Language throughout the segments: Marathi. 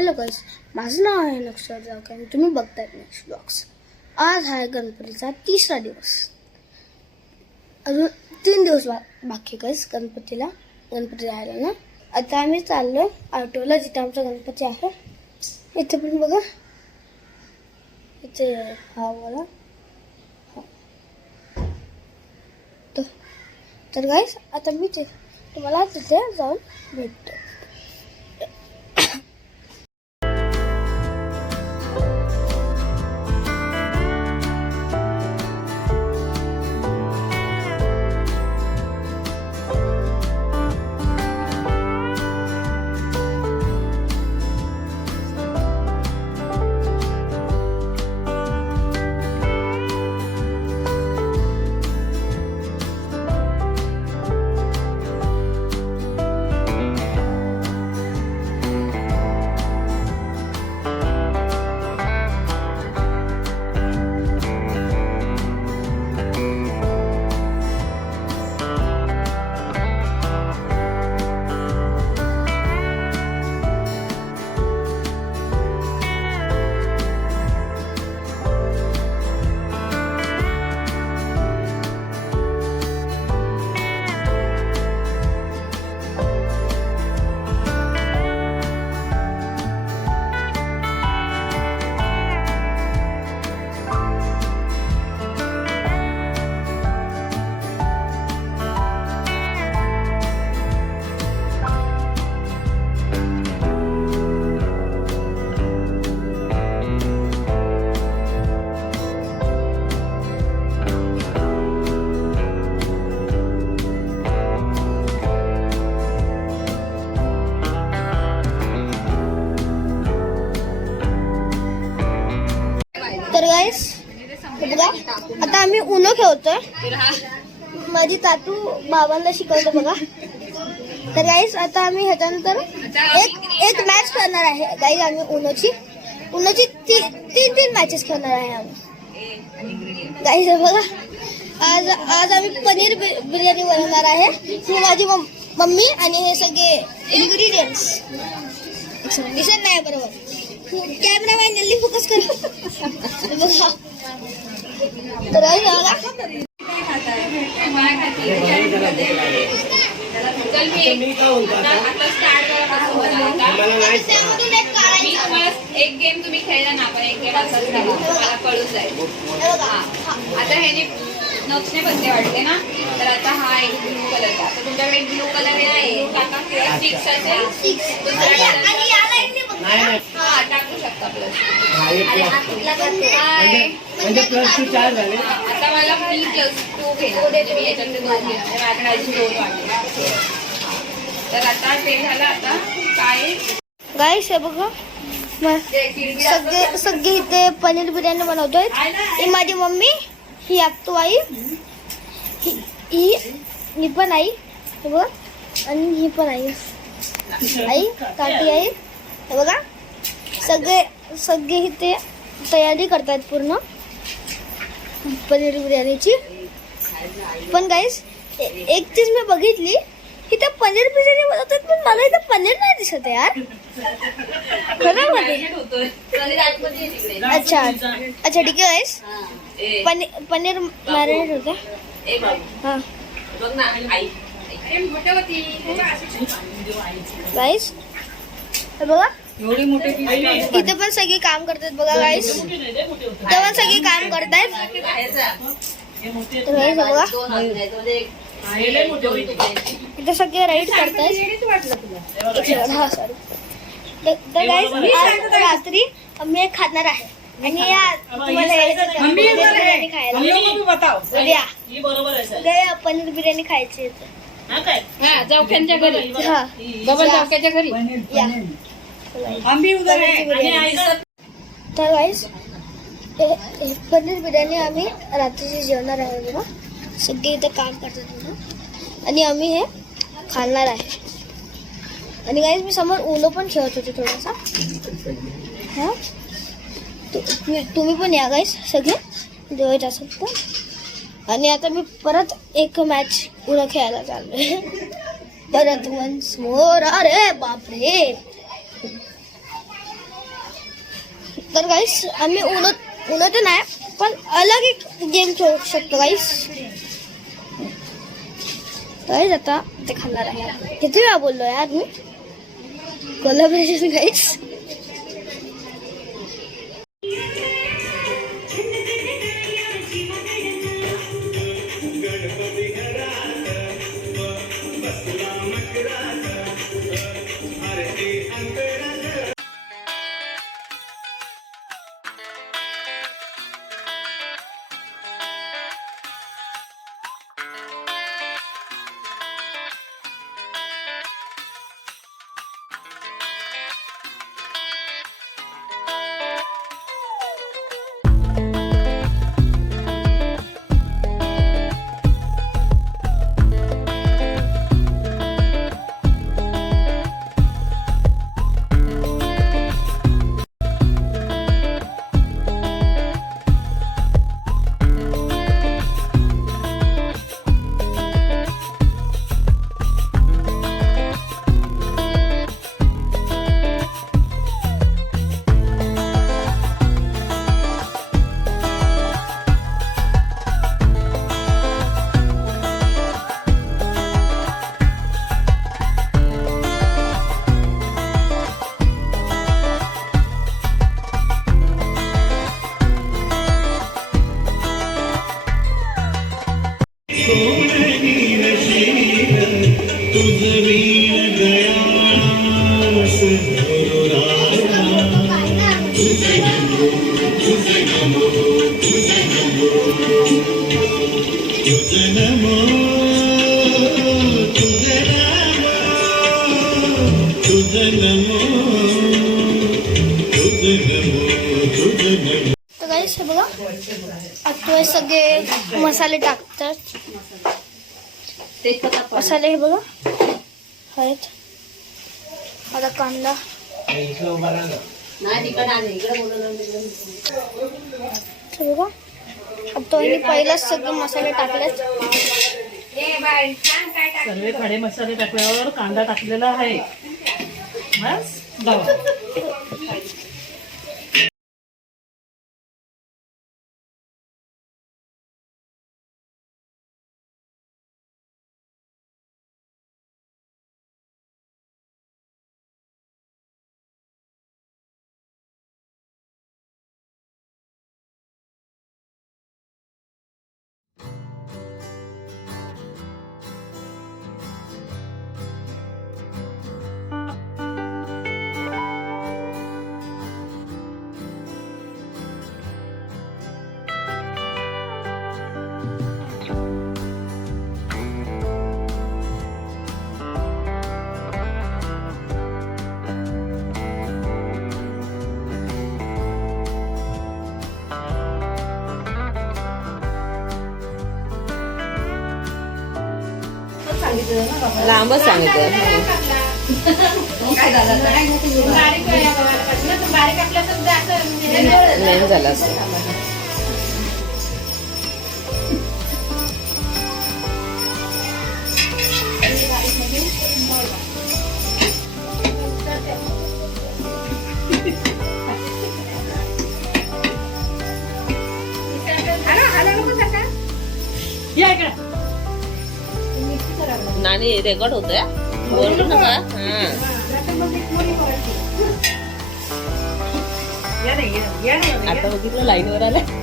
हॅलो गाईस माझं नाव आहे नक्षर जाऊ आणि तुम्ही बघताय नेक्स्ट ब्लॉग्स आज आहे गणपतीचा तिसरा दिवस. अजून तीन दिवस बा बाकी गाईस गणपतीला. गणपती राहायला ना? आता आम्ही चाललो ऑटोला जिथे आमचा गणपती आहे. इथे पण बघा. इथे हा बोला तर गाईस आता मी ते तुम्हाला तिथे जाऊन भेटतो. उनो खेळतोय माझी तातू बाबांना शिकवतो बघा. गाईस आता आम्ही ह्याच्यानंतर एक एक मॅच खेळणार आहे. गाईस आम्ही उनोची. उनोची ती, तीन तीन मॅचेस खेळणार आहे आम्ही. गाईस हे बघा. आज आज आम्ही पनीर बि- बिर्याणी बनवणार आहे. ही माझी मम्मी आणि हे सगळे इन्ग्रेडियंट्स दिसत नाही बरोबर. कॅमेरामॅन जल्दी फोकस कर. बघा. तर एक गेम तुम्ही खेळला ना आपण एक गेम असाच मला कळून जाईल हा. आता ह्याने नक्षने बदले वाटले ना? तर आता हा एक ब्लू कलरचा तुमच्याकडे ब्लू कलर आहे. टाका किंवा सिक्स असेल हा टाकू शकता प्लस आणि. म्हणजे प्लस टू चार झाले. आता मला बी प्लस टू घेणार म्हणजे मी याच्यातले दोन घेणार माझ्याकडे अजून दोन वाटले. तर आता ते झालं आता काय? गाईस हे बघा. म- सगळे सगळे इथे पनीर बिर्याणी बनवतोय. ही माझी मम्मी ही आपतो आई ही ही ही पण आई हे बघा. आणि ही पण आई. आई काठी आई हे बघा. सगळे सगळे इथे तयारी करतात पूर्ण. पनीर बिर्याणीची. पण गाईस एक चीज मी बघितली. इथे पनीर बिर्याणी बनवतात पण मला इथे पनीर नाही दिसत यार. खरं मध्ये अच्छा अच्छा ठीक आहे गाईस पनीर पनीर मॅरिनेट होते हा. गाईस बघा. एवढी मोठी इथे पण सगळे काम करतात बघा गाईस इथे पण सगळे काम करतायत. इथे सगळे राईड करतायत. हा तर गाईस रात्री मी एक खाणार आहे. आणि या तुम्हाला यायचं का? पनीर बिर्याणी खायला. बताओ उद्या. बरोबर आहे सर उद्या पनीर बिर्याणी खायची आहे. हा काय? हा जावख्यांच्या घरी. हा बाबा जावख्याच्या घरी. या आंबी उधर. तर गाईस पनीर बिर्याणी आम्ही रात्रीची जेवणार आहे बघा सगळे इथे काम करतात बघा आणि आम्ही हे खाणार आहे आणि मी समोर पण खेळत होते थोडासा हा? तु- तुम्ही पण या सगळे जेवायचं असेल तर आणि आता मी परत एक मॅच उनो खेळायला चाललोय परत वन्स मोर अरे बापरे तर गाईस आम्ही उन्हत उन्हत नाही पण अलग एक गेम खेळू शकतो गाईस गाईस आता ते खाणार आहे. किती वेळा बोललो यार मी? कोल्हापुरेशन गाईस बघा. पहिलाच सगळे मसाले टाकलेत. सर्व खडे मसाले टाकल्यावर कांदा टाकलेला आहे. बस लांबच सांगितलं नाही झालं असं. नानी रेकॉर्ड होतोय. बोलू नका हा. या नाही या या नाही आता बघितलं लाईनवर आलं.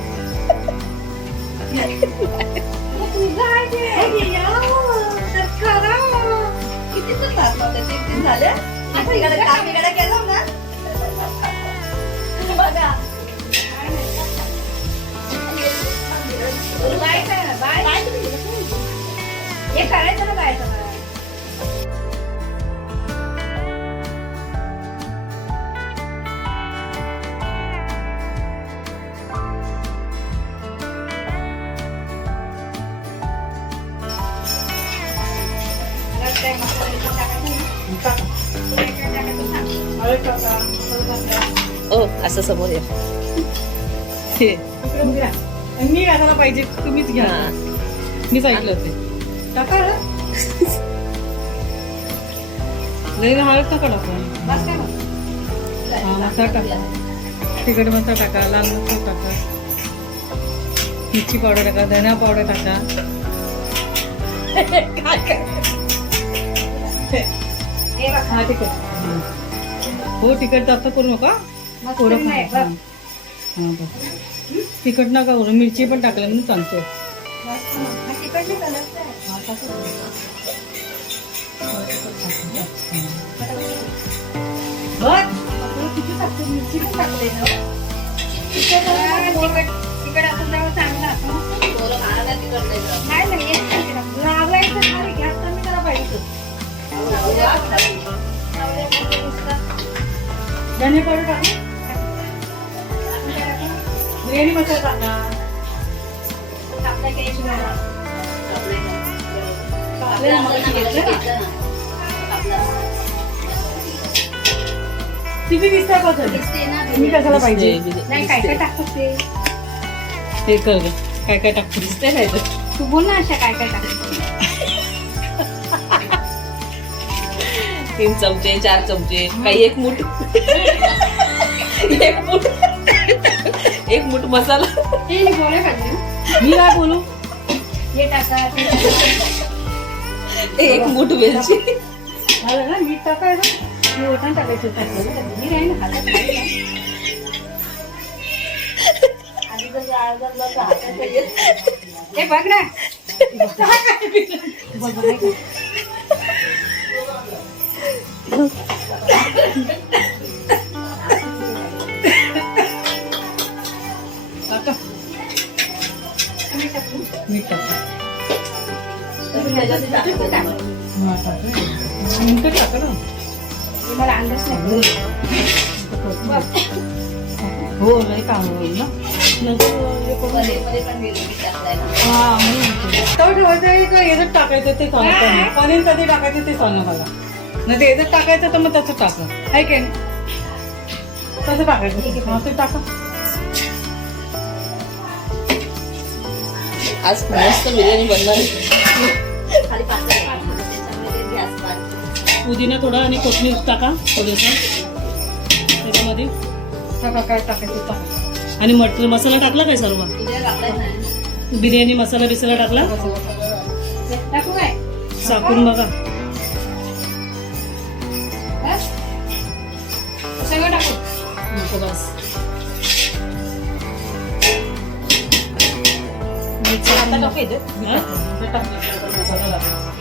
हे करायचं ना बायचं ओ असं समोर ये. हे, मी घालायला पाहिजे तुम्हीच घ्या. हा. मीच ऐकलं होते. टाका. नाही हळद टाका टाका. हा मसाला टाका. तिखट मसाला टाका लाल मसाला टाका. मिरची पावडर टाका धना पावडर टाका. हा तिखट हो तिखट जास्त करू नका. थोडं हा, हा, बस. तिखट नका करू मिरची पण टाकल्या म्हणून सांगते. बस. धने पावडर टाका? बिर्याणी मसाला टाका आपल्याला मगाशी घेतलं ना? किती? मी कशाला पाहिजे? नाही काय काय टाकतात ते? हे कर. काय काय टाकतो दिसते. तू बोल ना अशा काय काय टाकतात तीन चमचे चार चमचे काही एक मूठ. एक मूठ. एक मूठ मसाला. हे. मी काय बोलू? हे. एक मूठ वेलची. झालं ना मीठ टाकायचं. टाकायचं. हे बघ ना. मला अंदाज नाही हो नाही काम होईल ना नंतर हे करून हा म्हणून तव ठेवायचं आहे का याच्यात टाकायचं ते सांगतो मी. पनीर कधी टाकायचं ते सांगा मला नाही ते याच्यात टाकायचं तर मग तसं टाका. आहे की तसं टाकायचं. हा ते टाका. आज मस्त बिर्याणी बनणार आहे. पुदिना थोडा आणि कोथमीर टाका थोडंसं. त्याच्यामध्ये. टाका काय टाकायचं टाका. आणि मटर मसाला टाकला काय सर्व? बिर्याणी मसाला बिसाला टाकला? टाकू काय साकून बघा. नको बस आता टाकायचं मसाला टाक.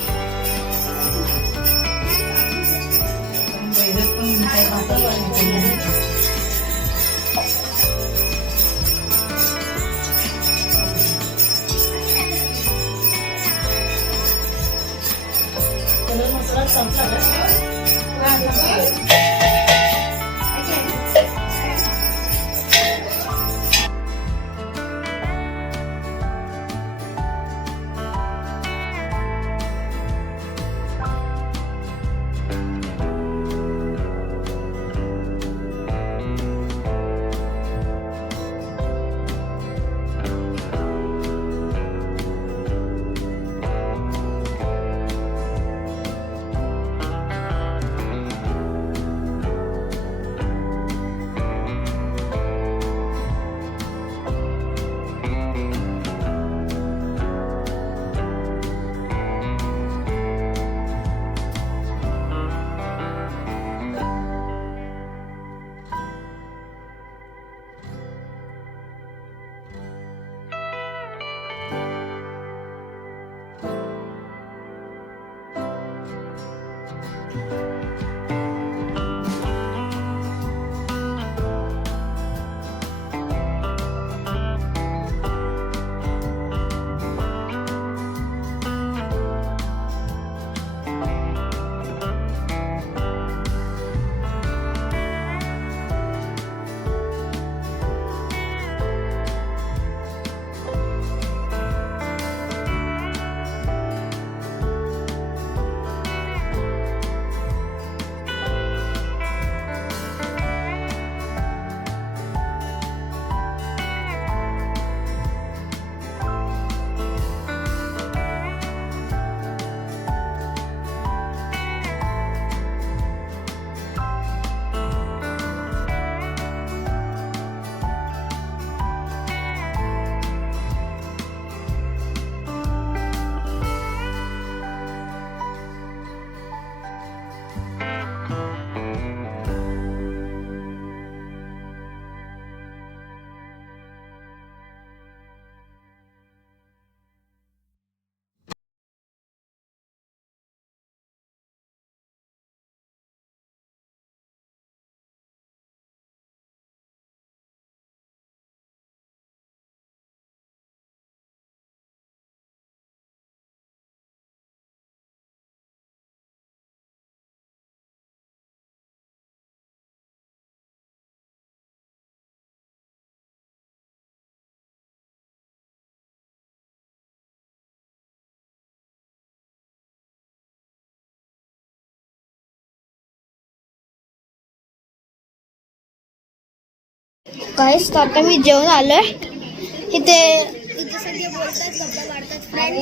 काहीच तर आता मी जेवण आलोय. इथे इथे सगळे बोलतात गप्पा मारतात friends.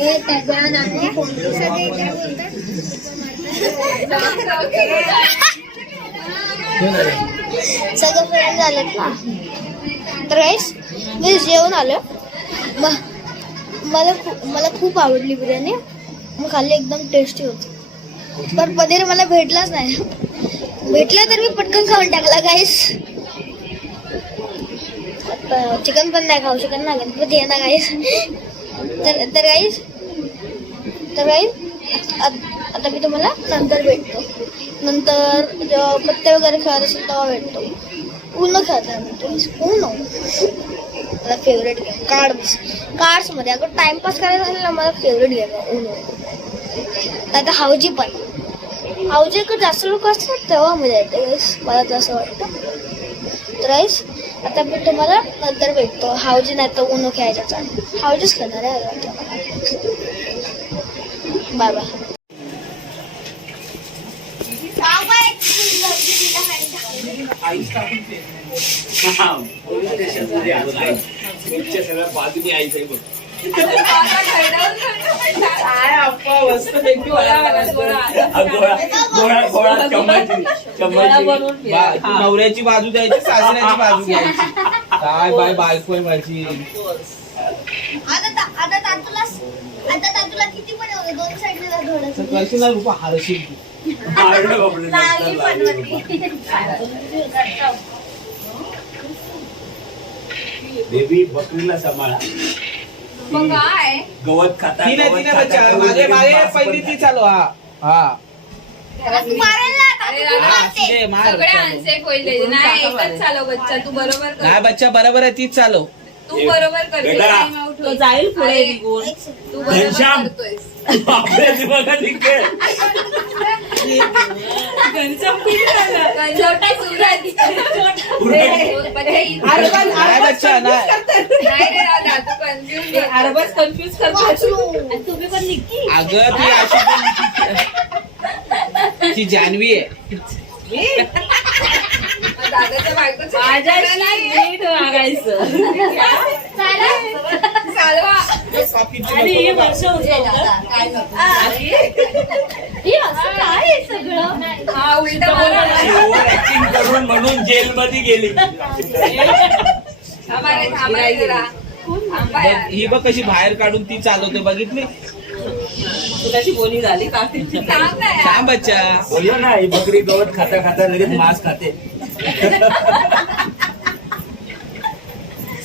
सगळे इथे बोलतात? सगळे फ्रेंड झालेत ना. तर गाईस मी जेवण आलं म- मला खूप मला खूप आवडली बिर्याणी. मग खाल्ली एकदम टेस्टी होती. पण पनीर मला भेटलाच नाही. भेटलं तर मी पटकन खाऊन टाकला गाईस चिकन पण नाही खाऊ शकत ना गणपती आहे ना गाईस तर तर गाईस तर गाईस आता मी तुम्हाला नंतर भेटतो. नंतर जेव्हा पत्ते वगैरे खेळत असेल तेव्हा भेटतो. उनो खेळतात म्हणतो उनो मला फेवरेट गेम कार्ड्स कार्ड्समध्ये अगं टाइमपास करायचा असेल ना मला फेवरेट गेम आहे ऊन आता हावजी पण. हावजीकडे जास्त लोक असतात तेव्हा मजा येते मला तर असं वाटतं. तर guys, आता मी तुम्हाला नंतर भेटतो. हावजी नाही तर उनो खेळायचा हावजीच खेळणार आहे बाय बाय. बाय सगळ्या बाजूनी आईच आहे बघ. नवऱ्याची बाजू द्यायची सासऱ्याची बाजू घ्यायची काय बाय बायको आहे माझी. कशी ना रुपा हरशील तू. बेबी बकरीला सांभाळा. मग काय? गवत खाता ती नाही ती गवत नाही बच्चा मागे मागे मांस पण पहिली ती खाता. चालू हा. हा. मारेल ना अरे मार सगळे चालू. अनसेफ होईल त्याचे. नाही एकच चालव बच्चा तू बरोबर कर. बच्चा बरोबर आहे तीच चालव तू बरोबर करतोय बेटा. time out तो होईल. जाईल पुढे अरे, निघून तू बरोबर. छोटा पुढे. बच्चा नाही नाही रे दादा कन्फ्युज अगं ती अशी पण- ती जानवी आहे दादाच्या बायकोचं हे उलटा ऍक्टिंग करून म्हणून जेल मध्ये गेली. ही बघ कशी बाहेर काढून ती चालवते बघितली? तुझ्याशी बोली झाली का? थांब बच्चा. बोललो ना ही बकरी गवत खाता खाता लगेच मांस खाते.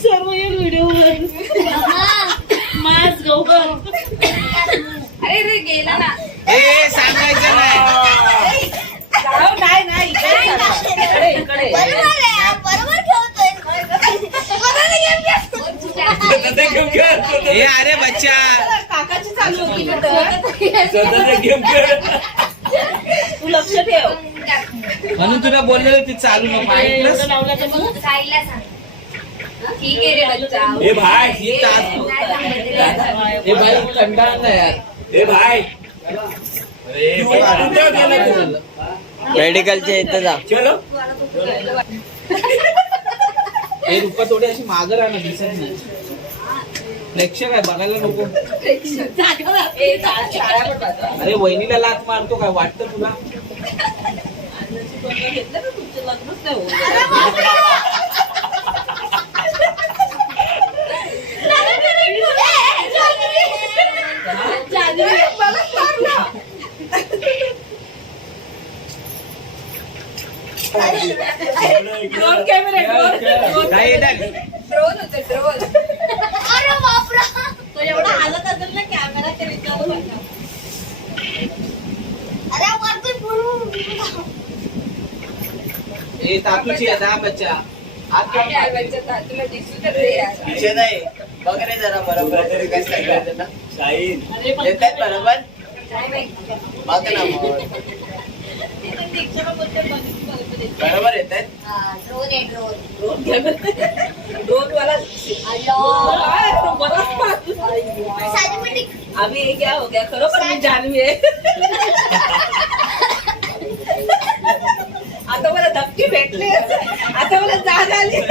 सर्व येईल व्हिडिओ मास गौबर अरे रे गेला ना. ए सांगायचं नाही. नाही नाही इकडे चालवा. इकडे इकडे. बरोबर आहे ए अरे बच्चा. काकाची चालू होती ना तर. स्वतःचा गेम खेळ तू लक्ष ठेव. म्हणून तुला बोललेलं ती चालू नको ऐकलंस? साईला सांग. ठीक आहे रे बच्चा. ए भाई ही तास नाही सांगत रे. ए बाई कंटाळा नाही यार. ए भाई. अरे? मेडिकलच्या इथं जा. चलो. हे रुपा थोडी अशी मागं राहणार दिसत नाही. प्रेक्षक आहे बघायला नको. अरे वहिनीला लात मारतो काय? वाटतं तुला अन्नाची बंद घेतलं ना तुमचं लग्नच नाही होत. ड्रोन कॅमेरा ड्रोन होतं ड्रोन अरे बापरा तो एवढा हालत असेल ना कॅमेरा ते विचारू. अरे वरतून पुढून ए तातूची आहे ना बच्चा दिसू तर नाही बघ रे जरा बरोबर तरी कसं काय करायचं ना शाहीन येतात बरोबर. बघ ना मग. बरोबर येत. आम्ही क्या हो गया खरोखर मी जानवी आहे. आता मला धक्के भेटले. आता मला जाग आली.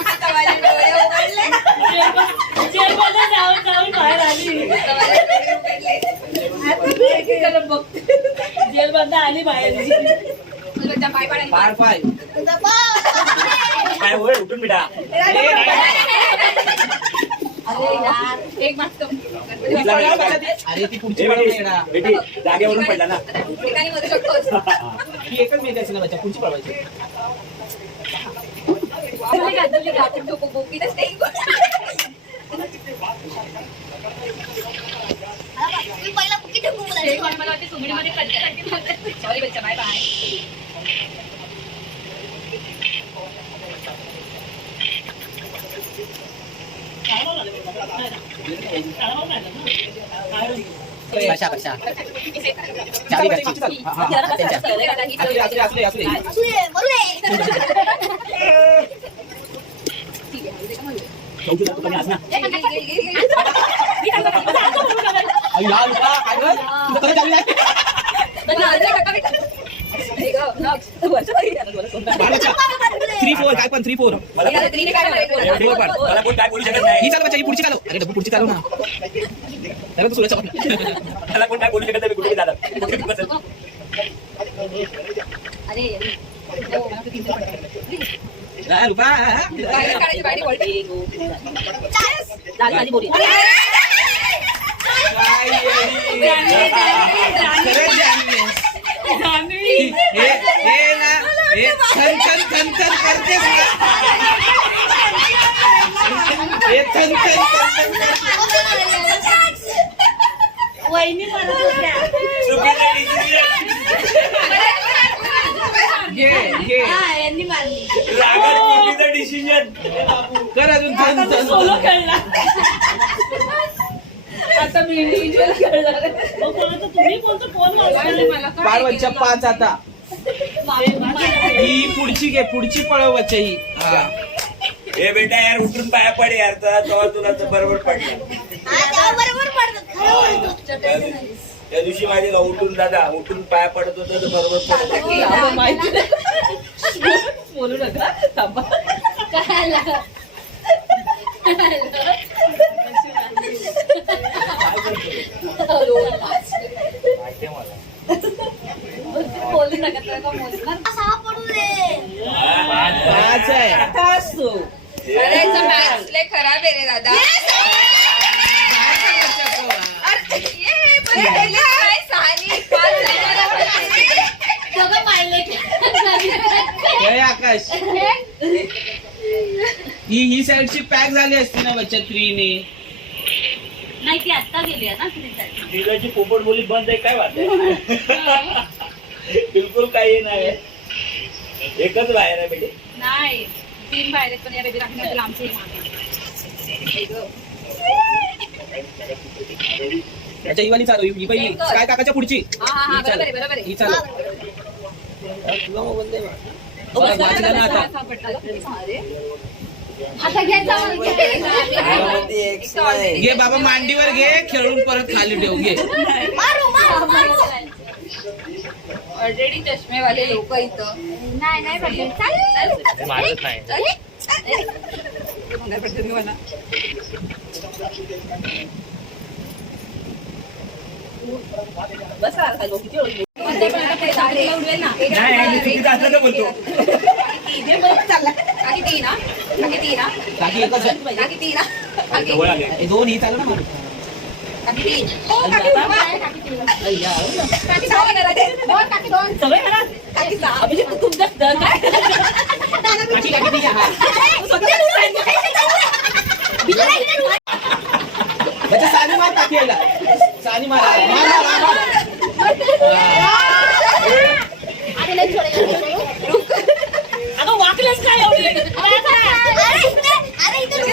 आता माझे बाहेर आली आता माझे डोळे आली बाहेर पाय. पाय. काय होय उठून बिडा. एक मास्क अरे ती पुढची पळव नाही येणार. बेटी जागेवरून पडला ना. ठिकाणी मध्ये शकतोस ती एकच मिनिट असेल ना बच्चा पुढची पळवायची गोपीतच ते पहिला बुकी ठेवून सॉरी बच्चा बाय बाय कशा कशा चावी घरची. हा, हा, हा, त्यांच्या. असू दे, असू दे, असू दे, असू दे. असू दे, मरू दे. चौथी जातो कमी असणार अय्या, लुका, काय गं? तुझं खरं चालू आहे? बाळ बच्चा. थ्री फोर काय पण थ्री फोर मला कोण काय बोलू शकत नाही. ही चालू बच्चा ही पुढची अरे डब्बू पुढची चालव ना. त्याला तू मला कोण काय बोलू शकत नाही कुठे बी बसेल. काय रुपा. झाली बोली. हे हे ना हे थन थन थन थन करतेस ना हे थन वहिनी म्हणत होत्या. चुकीचं decision. घे. घे यांनी मारली रागात चुकीचं डिसिजन कर अजून थन आता थन सोलो थन. खेळला आता मी इंडिव्हिज्युअल खेळणार. तुम्ही कोणतं फोन बाळ बच्चा पाच आता. ही पुढची घे पुढची पळव बच्चा ही हा. हे बेटा यार उठून पाया पड यार तर तेव्हा तुला तर बरोबर पडलं हा, तेव्हा बरोबर पडतं. खरं बोलतो. त्या दिवशी माझे गाव उठून दादा उठून पाया पडत होतं तर बरोबर पडत होतं. माहिती नाही. बोलू नका थांबा बोलू नका तर का मोजणार सहा पडू दे. पाच आहे आता असतो अरे मॅथ्स लय खराब आहे रे दादा अरे, ये, बरं केलं काय? साली, पाच झाले. दोघं पाळले. आकाश ही ही साईडची पॅक झाली असती ना बच्चा थ्रीने नाही ती आता गेली ना पोपट बोली बंद आहे काय वाटत बिलकुल काही नाही. एकच बाहेर आहे बेटे. नाही तीन बाहेर आहेत, पण या बेबी राखण्यात ही वाली चालू ही काय काकाच्या पुढची? हा हा हा ही बरोबर आहे चालू ही वाचलं ना आता. घे बाबा मांडीवर घे खेळून परत खाली ठेव घे. मारू, मारू, मारू. ऑलरेडी चष्मेवाले लोक इथं. नाही नाही. मारत बसा. आता किती ओळखी. दोन ही? चालू ना सानी मार काकी यायला सानी मार मार. मार मार. अगं वाकलेस काय एवढी? अरे इथे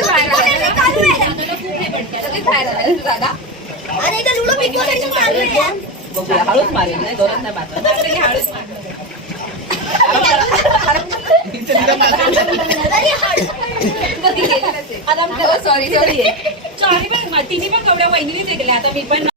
अरे इथे लुडो बिग बॉस चालू आहे यार. बघूया हळूच मारेल नाही जोरात नाही मारणार आपलं की हाडूच मार. तिचं तिथं मार. अरे हाड. ती गेलेलंच आहे. हो, सॉरी सॉरी तिने पण कवड्या वहिनीने ते केले आता मी पण